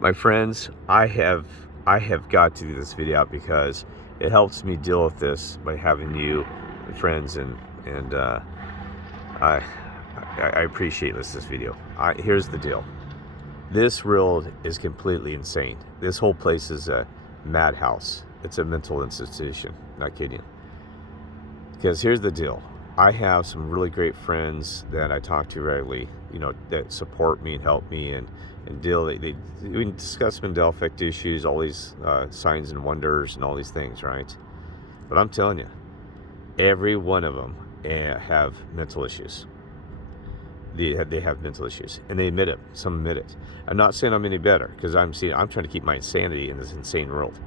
My friends, I have got to do this video out because it helps me deal with this by having you friends, and I I appreciate this video. Here's the deal. This world is completely insane. This whole place is a madhouse. It's a mental institution. Not kidding. Because here's the deal. I have some really great friends that I talk to regularly, that support me and help me and deal. We discuss Mandela effect issues, all these signs and wonders and all these things, right? But I'm telling you, every one of them have mental issues. They have mental issues, and they admit it. Some admit it. I'm not saying I'm any better, because I'm trying to keep my sanity in this insane world,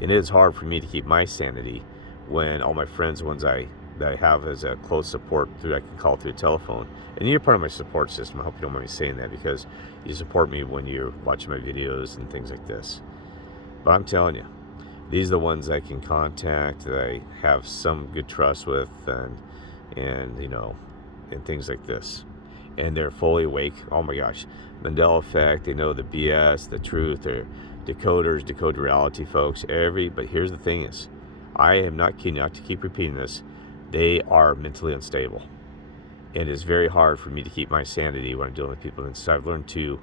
and it is hard for me to keep my sanity when all my friends, that I have as a close support I can call through telephone, and you're part of my support system. I hope you don't mind me saying that, because you support me when you're watching my videos and things like this. But I'm telling you, these are the ones I can contact, that I have some good trust with, and and things like this. And they're fully awake. Oh my gosh, Mandela effect. They know the BS, the truth. They're decoders, decode reality, folks. But here's the thing: is I am not kidding. Not to keep repeating this. They are mentally unstable, and it's very hard for me to keep my sanity when I'm dealing with people. And so I've learned to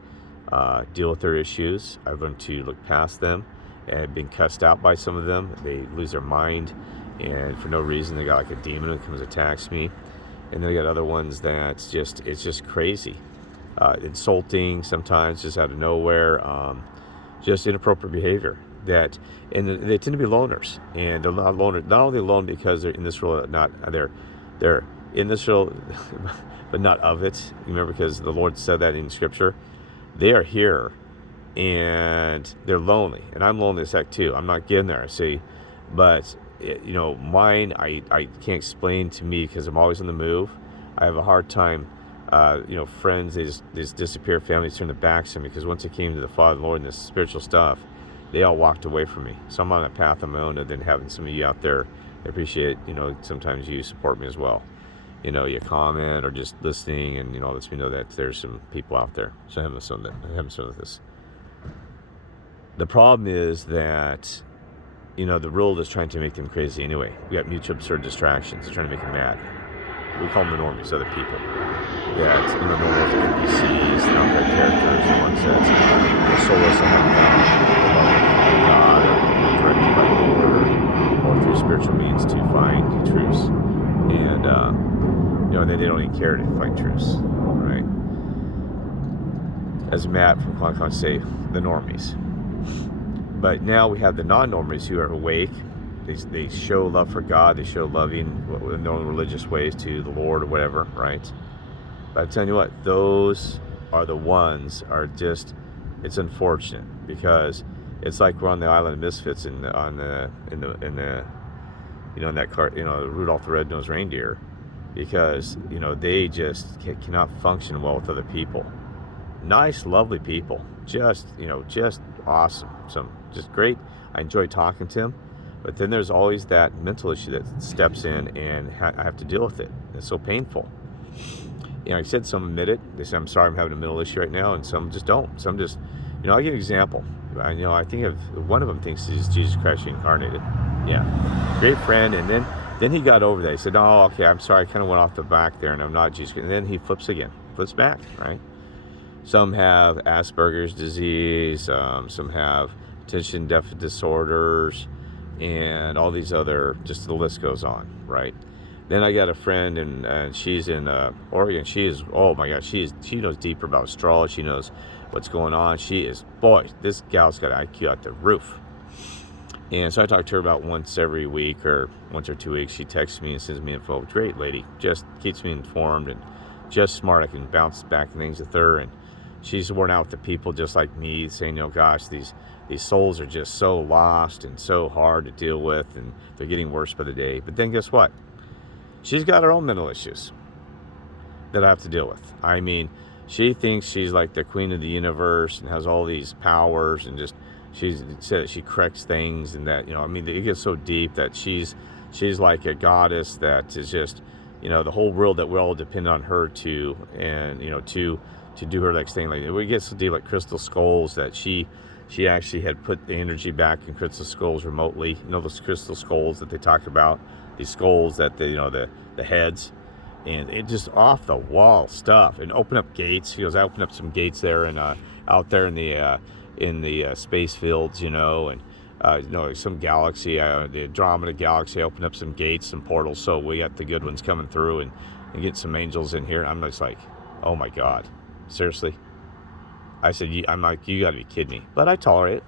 deal with their issues. I've learned to look past them. And I've been cussed out by some of them. They lose their mind, and for no reason, they got like a demon that comes attacks me. And then I got other ones that's it's just crazy, insulting sometimes, just out of nowhere, just inappropriate behavior. And they tend to be loners, and they're not loners. Not only alone because they're in this world, they're in this world, but not of it. You remember, because the Lord said that in Scripture. They are here, and they're lonely, and I'm lonely as heck too. I'm not getting there, see, but mine, I can't explain to me, because I'm always on the move. I have a hard time, friends, they just disappear, families turn their backs on me, because once I came to the Father, Lord, and this spiritual stuff, they all walked away from me. So I'm on a path on my own, and then having some of you out there, I appreciate, sometimes you support me as well. You comment or just listening, and, lets me know that there's some people out there. So I haven't done this. The problem is that the world is trying to make them crazy anyway. We got mutual absurd distractions. They're trying to make them mad. We call them the normies, other people. That, no more NPCs, the outside characters, the ones that are soulless and haven't found the love of God, or directed by the Lord, or through spiritual means to find truths. And, then they don't even care to find truths, right? As Matt from Con say, the normies. But now we have the non-normies who are awake. They show love for God. They show loving in their own religious ways to the Lord or whatever, right? But I'm telling you what, those are the ones it's unfortunate, because it's like we're on the island of misfits in that car, Rudolph the Red-Nosed Reindeer, because they just cannot function well with other people. Nice, lovely people, just awesome, just great. I enjoy talking to him, but then there's always that mental issue that steps in, and I have to deal with it. It's so painful. Like I said, some admit it. They say, I'm sorry, I'm having a mental issue right now, and some just don't. Some just, I'll give you an example. I think one of them thinks he's Jesus Christ reincarnated. Yeah, great friend, and then he got over that. He said, oh, okay, I'm sorry, I kind of went off the back there, and I'm not Jesus. And then he flips back, right? Some have Asperger's disease, some have attention deficit disorders, and all these other, just the list goes on, right? Then I got a friend, and she's in Oregon. She is, oh my God, she knows deeper about astrology. She knows what's going on. This gal's got IQ out the roof. And so I talk to her about once every week, or once or 2 weeks. She texts me and sends me info. Great lady, just keeps me informed, and just smart. I can bounce back things with her, and she's worn out with the people just like me, saying, gosh, these souls are just so lost and so hard to deal with, and they're getting worse by the day. But then guess what? She's got her own mental issues that I have to deal with. I mean, she thinks she's like the queen of the universe and has all these powers, and just she said that she corrects things, and that it gets so deep that she's like a goddess that is just the whole world, that we all depend on her to, and to do her next thing. Like, it gets so deep, like crystal skulls, that she She actually had put the energy back in crystal skulls remotely. You know those crystal skulls that they talk about? These skulls that the heads, and it just off the wall stuff, and open up gates. He goes, I opened up some gates there and out there in the space fields, and some galaxy, the Andromeda galaxy. I opened up some gates, some portals, so we got the good ones coming through and get some angels in here. I'm just like, oh my God, seriously? I said, I'm like, you got to be kidding me. But I tolerate it.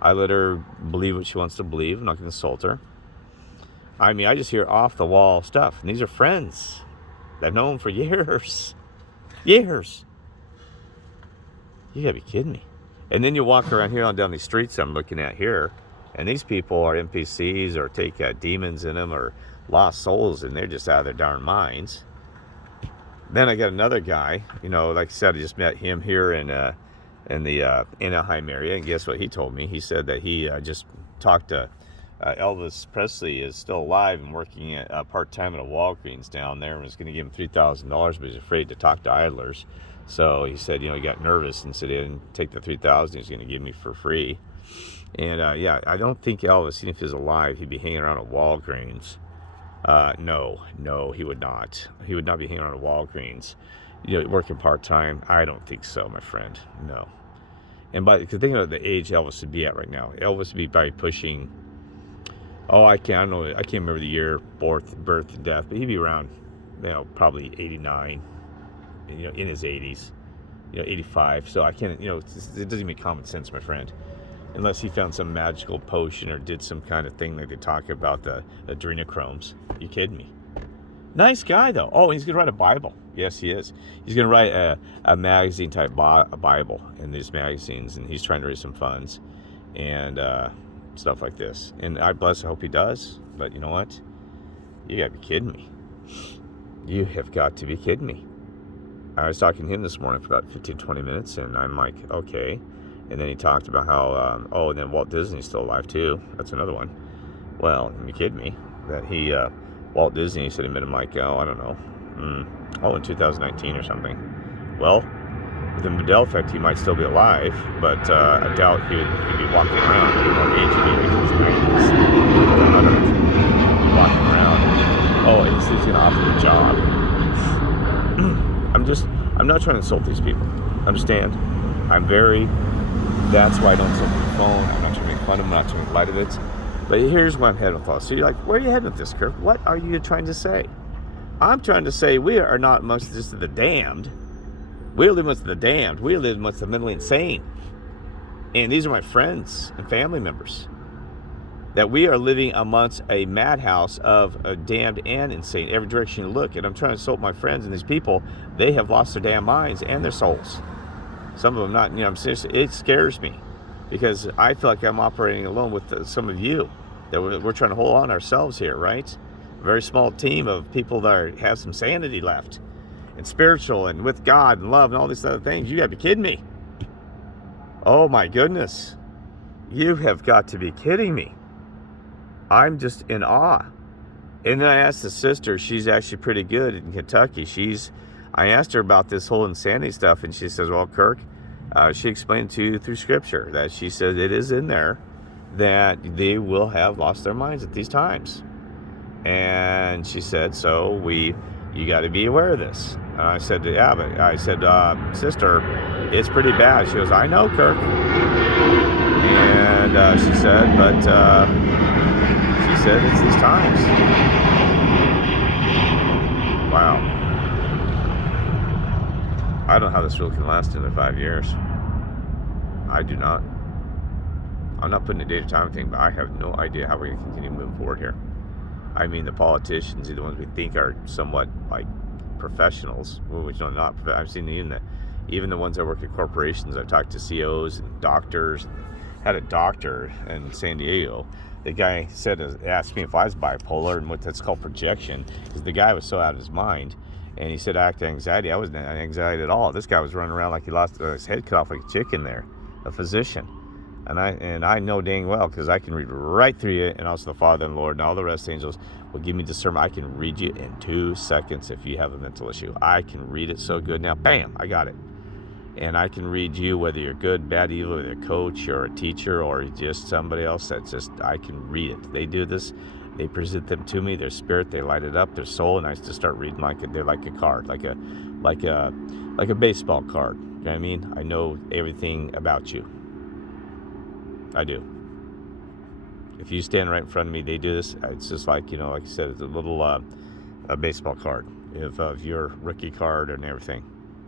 I let her believe what she wants to believe. I'm not going to insult her. I mean, I just hear off the wall stuff. And these are friends that I've known for years. Years. You got to be kidding me. And then you walk around here on down these streets I'm looking at here. And these people are NPCs or take demons in them or lost souls. And they're just out of their darn minds. Then I got another guy, like I said, I just met him here in the Anaheim area, and guess what he told me? He said that he just talked to Elvis Presley is still alive and working part-time at a Walgreens down there, and was going to give him $3,000, but he's afraid to talk to idlers. So he said, he got nervous and said he didn't take the $3,000 he's going to give me for free. And I don't think Elvis, even if he's alive, he'd be hanging around at Walgreens. No, he would not. He would not be hanging around at Walgreens, working part-time. I don't think so, my friend. No. And because think about the age Elvis would be at right now. Elvis would be probably pushing, I can't remember the year, birth and death, but he'd be around, probably 89, in his 80s, 85. So I can't, it doesn't even make common sense, my friend. Unless he found some magical potion or did some kind of thing like they talk about the adrenochromes. You kidding me? Nice guy, though. Oh, he's going to write a Bible. Yes, he is. He's going to write a magazine-type Bible in these magazines, and he's trying to raise some funds and stuff like this. And I hope he does. But you know what? You got to be kidding me. You have got to be kidding me. I was talking to him this morning for about 15, 20 minutes, and I'm like, okay. And then he talked about how, and then Walt Disney's still alive too. That's another one. Well, you kidding me? That Walt Disney said he met him like, I don't know. In 2019 or something. Well, with the Mandela effect, he might still be alive, but I doubt he'd be walking around. At age, he'd be in his 90s. He'd be walking around. And he's going to offer him a job. I'm not trying to insult these people. Understand? That's why I don't send the phone. I'm not trying to make fun of them. I'm not trying to make light of it. But here's where I'm heading with all. So you're like, where are you heading with this, Kirk? What are you trying to say? I'm trying to say we are not amongst just the damned. We live amongst the damned. We live amongst the mentally insane. And these are my friends and family members. That we are living amongst a madhouse of a damned and insane. Every direction you look. And I'm trying to insult my friends and these people. They have lost their damn minds and their souls. Some of them not, I'm serious. It scares me because I feel like I'm operating alone with some of you. That we're trying to hold on ourselves here, right? A very small team of people that have some sanity left, and spiritual, and with God and love and all these other things. You got to be kidding me. Oh my goodness, you have got to be kidding me. I'm just in awe. And then I asked the sister. She's actually pretty good in Kentucky. I asked her about this whole insanity stuff, and she says, well, Kirk, she explained to you through scripture that she said it is in there that they will have lost their minds at these times. And she said, so you got to be aware of this. I said, yeah, but I said, sister, it's pretty bad. She goes, I know, Kirk. And she said, it's these times. Wow. I don't know how this really can last another 5 years. I do not. I'm not putting a date or time thing, but I have no idea how we're going to continue moving forward here. I mean, the politicians, the ones we think are somewhat like professionals, which are not. I've seen even the ones that work at corporations. I've talked to CEOs and doctors. Had a doctor in San Diego. The guy asked me if I was bipolar and what that's called projection, because the guy was so out of his mind. And he said, act anxiety. I wasn't anxiety at all. This guy was running around like he lost his head cut off like a chicken there, a physician. And I know dang well, because I can read right through you, and also the Father and Lord and all the rest of the angels will give me discernment. I can read you in 2 seconds if you have a mental issue. I can read it so good now. Bam, I got it. And I can read you, whether you're good, bad, evil, whether you're a coach or a teacher or just somebody else. I can read it. They do this. They present them to me, their spirit, they light it up, their soul, and I just start reading they're like a card, like a baseball card. You know what I mean? I know everything about you. I do. If you stand right in front of me, they do this. It's just like, like I said, it's a little a baseball card of your rookie card and everything,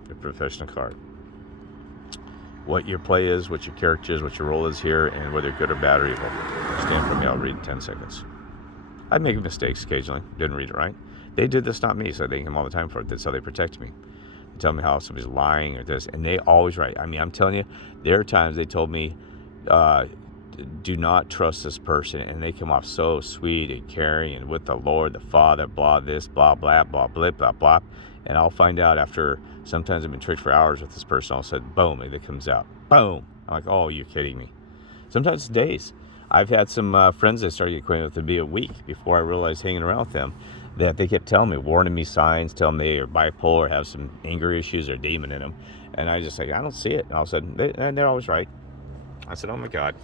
your professional card. What your play is, what your character is, what your role is here, and whether you're good or bad or evil. Stand in front of me, I'll read in 10 seconds. I'd make mistakes occasionally. Didn't read it right. They did this, not me, so I thank them all the time for it. That's how they protect me. They tell me how somebody's lying or this, and they always right. I mean, I'm telling you, there are times they told me, do not trust this person, and they come off so sweet and caring and with the Lord, the Father, blah, this, blah, blah, blah, blah, blah, blah. And I'll find out after, sometimes I'm in church for hours with this person, all of a sudden, boom, it comes out. Boom. I'm like, oh, you're kidding me. Sometimes it's days. I've had some friends I started getting acquainted with to be a week before I realized hanging around with them that they kept telling me, warning me signs, telling me they are bipolar, have some anger issues or demon in them. And I just like, I don't see it. And all of a sudden, they're always right. I said, oh my God.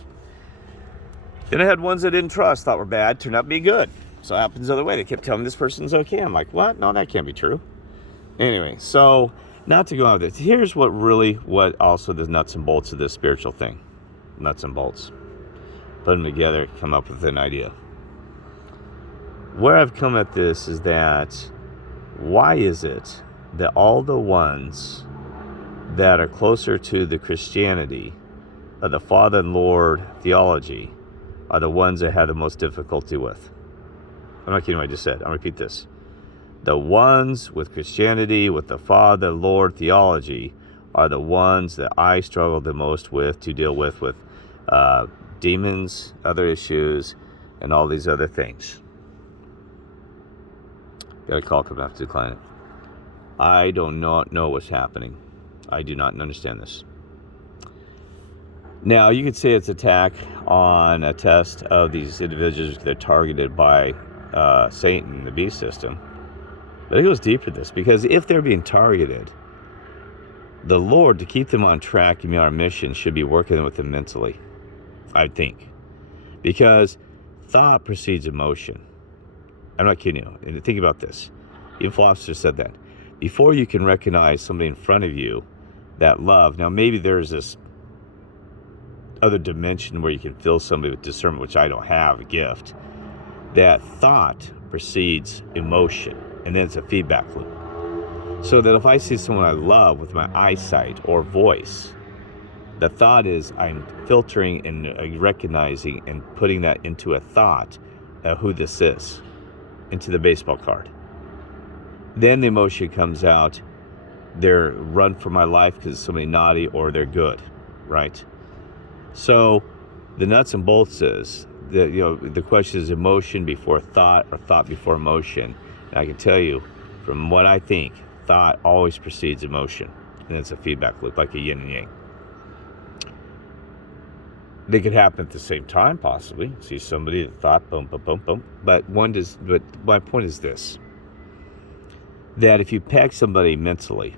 Then I had ones I didn't trust, thought were bad, turned out to be good. So it happens the other way. They kept telling me this person's okay. I'm like, what? No, that can't be true. Anyway, so not to go on with this. Here's what also the nuts and bolts of this spiritual thing. Nuts and bolts. Put them together, come up with an idea. Where I've come at this is that, why is it that all the ones that are closer to the Christianity of the Father and Lord theology are the ones I have the most difficulty with? I'm not kidding what I just said. I'll repeat this. The ones with Christianity, with the Father, Lord theology, are the ones that I struggle the most with to deal with demons, other issues, and all these other things. Got a call coming up to decline it. I do not know what's happening. I do not understand this. Now, you could say it's an attack on a test of these individuals. They're targeted by Satan, the beast system. But it goes deeper than this, because if they're being targeted, the Lord, to keep them on track and on our mission, should be working with them mentally, I think. Because thought precedes emotion. I'm not kidding you. And think about this. Even philosophers said that. Before you can recognize somebody in front of you that love, now maybe there's this other dimension where you can feel somebody with discernment, which I don't have, a gift, that thought precedes emotion, and then it's a feedback loop. So that if I see someone I love with my eyesight or voice, the thought is I'm filtering and recognizing and putting that into a thought of who this is, into the baseball card. Then the emotion comes out, they're run for my life because it's somebody naughty, or they're good, right? So the nuts and bolts is, the question is emotion before thought or thought before emotion. And I can tell you, from what I think, thought always precedes emotion. And it's a feedback loop, like a yin and yang. They could happen at the same time, possibly. See somebody that thought, boom, boom, boom, boom. But my point is this, that if you peg somebody mentally,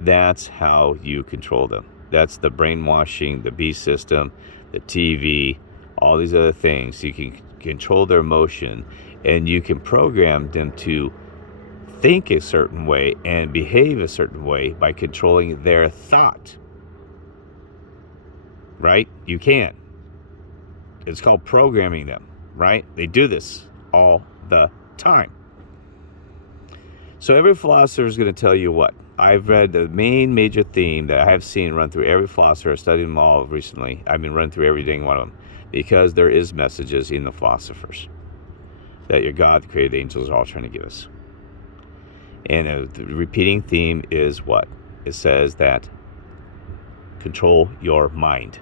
that's how you control them. That's the brainwashing, the beast system, the TV, all these other things. You can control their emotion, and you can program them to think a certain way and behave a certain way by controlling their thought. Right? You can. It's called programming them, right? They do this all the time. So every philosopher is going to tell you what? I've read the main major theme that I have seen run through every philosopher. I've studied them all recently. I've been running through every dang one of them, because there is messages in the philosophers that your God, the created angels, are all trying to give us. And the repeating theme is what? It says that control your mind.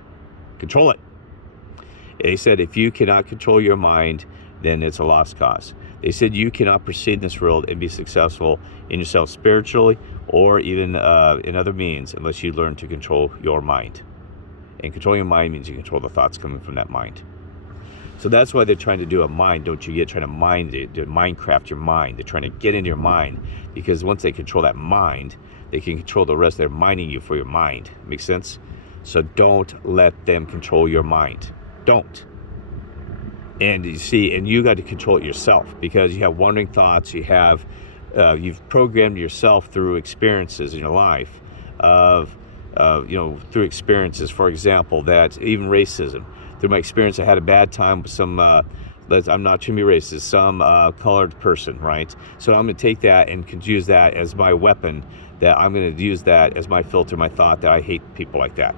Control it. They said if you cannot control your mind, then it's a lost cause. They said you cannot proceed in this world and be successful in yourself spiritually or even in other means unless you learn to control your mind. And controlling your mind means you control the thoughts coming from that mind. So that's why they're trying to do a mind, don't you get, trying to mind it, to Minecraft your mind. They're trying to get into your mind, because once they control that mind, they can control the rest. They're mining you for your mind. Makes sense? So don't let them control your mind. Don't. And you see, and you got to control it yourself, because you have wandering thoughts. You've programmed yourself through experiences in your life through experiences. For example, that even racism. Through my experience, I had a bad time with some, I'm not trying to be racist, some colored person, right? So I'm going to take that and use that as my weapon, that I'm going to use that as my filter, my thought, that I hate people like that.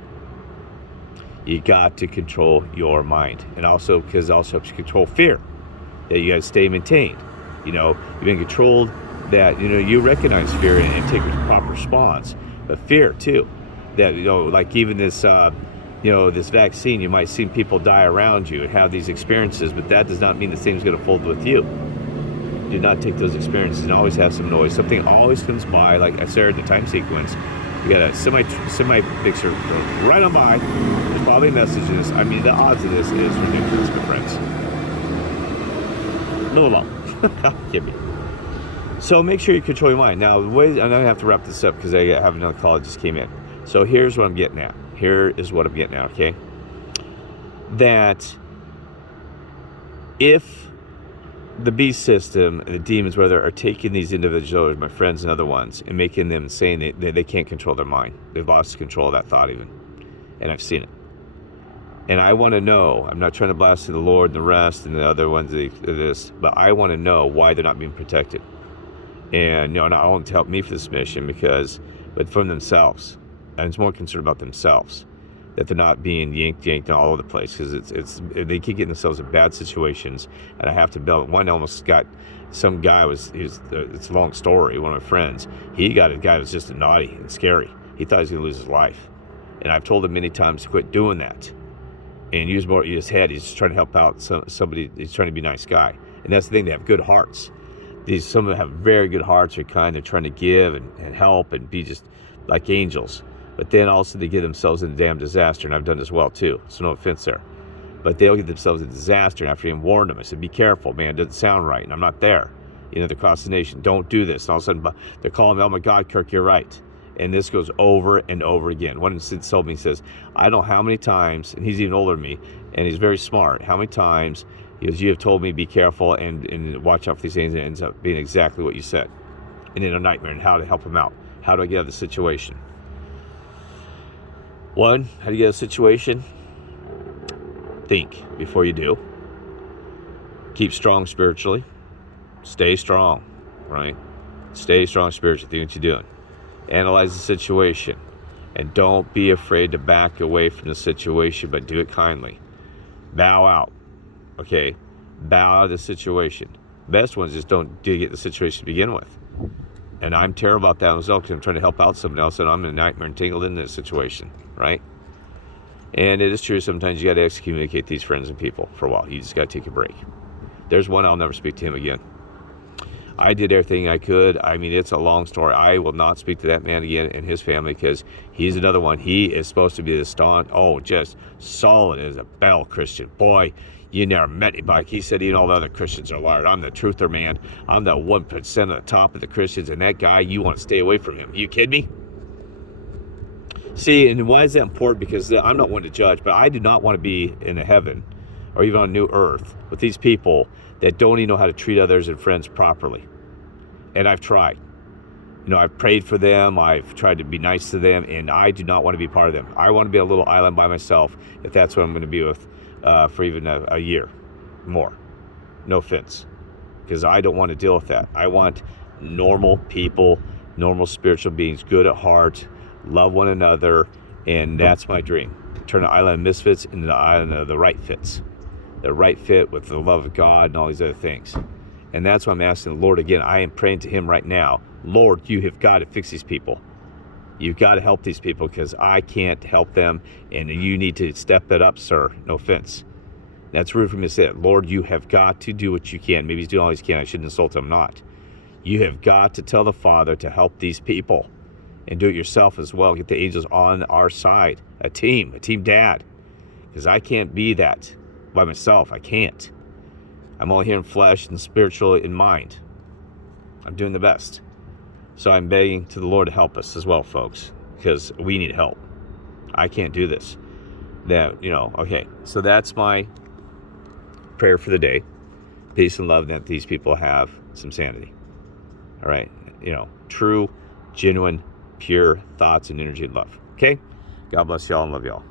You got to control your mind. And also, because it also helps you control fear, that you got to stay maintained. You've been controlled, that, you recognize fear and take a proper response. But fear, too, that, like even this, this vaccine, you might see people die around you and have these experiences, but that does not mean the same is going to fold with you. Do not take those experiences and always have some noise. Something always comes by, like I said in the time sequence. You got a semi picture right on by. There's probably messages. I mean, the odds of this is ridiculous, my friends. No alone. Give me. So make sure you control your mind. Now, I'm going to have to wrap this up because I have another call that just came in. So here's what I'm getting at. Here is what I'm getting at, okay? That if the beast system and the demons, whether are taking these individuals, my friends and other ones, and making them saying they can't control their mind. They've lost control of that thought even. And I've seen it. And I want to know, I'm not trying to blast to the Lord and the rest and the other ones this, but I want to know why they're not being protected. And not only to help me for this mission, but from themselves. And it's more concerned about themselves, that they're not being yanked all over the place, because they keep getting themselves in bad situations. And I have to build. One almost got some guy it's a long story. One of my friends, he got a guy who was just naughty and scary. He thought he was going to lose his life, and I've told him many times to quit doing that and use more his head. He's just trying to help out somebody. He's trying to be a nice guy, and that's the thing. They have good hearts. Some of them have very good hearts. They're kind. They're trying to give and help and be just like angels. But then also they get themselves in a damn disaster, and I've done this well too, so no offense there. But they'll get themselves in disaster, and after I warned them, I said, be careful, man, it doesn't sound right, and I'm not there. They're across the nation, don't do this. And all of a sudden, they're calling me, oh my God, Kirk, you're right. And this goes over and over again. One instance told me, he says, I don't know how many times, and he's even older than me, and he's very smart, how many times, you have told me be careful and watch out for these things, and it ends up being exactly what you said. And in a nightmare, and how to help him out. How do I get out of the situation? One, how do you get out of the situation? Think before you do. Keep strong spiritually. Stay strong, right? Stay strong spiritually. Think what you're doing. Analyze the situation. And don't be afraid to back away from the situation, but do it kindly. Bow out. Okay? Bow out of the situation. Best ones just don't get the situation to begin with. And I'm terrible about that myself, because I'm trying to help out someone else, and I'm in a nightmare and tangled in this situation, right? And it is true, sometimes you got to excommunicate these friends and people for a while. You just got to take a break. There's one, I'll never speak to him again. I did everything I could. I mean, it's a long story. I will not speak to that man again and his family, because he's another one. He is supposed to be the staunch, just solid as a bell Christian. Boy, you never met him. Like he said, all the other Christians are liars. I'm the truther, man. I'm the 1% at the top of the Christians, and that guy, you want to stay away from him. You kidding me? See, and why is that important? Because I'm not one to judge, but I do not want to be in a heaven or even on new earth with these people that don't even know how to treat others and friends properly. And I've tried. I've prayed for them. I've tried to be nice to them, and I do not want to be part of them. I want to be a little island by myself, if that's what I'm going to be with for even a year more. No offense, because I don't want to deal with that. I want normal people, normal spiritual beings, good at heart, love one another, and that's my dream. Turn the island of misfits into the island of the right fits. The right fit with the love of God and all these other things. And that's why I'm asking the Lord again. I am praying to him right now. Lord, you have got to fix these people. You've got to help these people, because I can't help them, and you need to step it up, sir. No offense. That's rude for me to say it. Lord, you have got to do what you can. Maybe he's doing all he can. I shouldn't insult him. Not. You have got to tell the Father to help these people, and do it yourself as well. Get the angels on our side. A team dad. Because I can't be that by myself. I can't. I'm only here in flesh and spiritual in mind. I'm doing the best. So I'm begging to the Lord to help us as well, folks, because we need help. I can't do this. Okay, so that's my prayer for the day. Peace and love, that these people have some sanity. All right, true, genuine, pure thoughts and energy and love. Okay, God bless y'all and love y'all.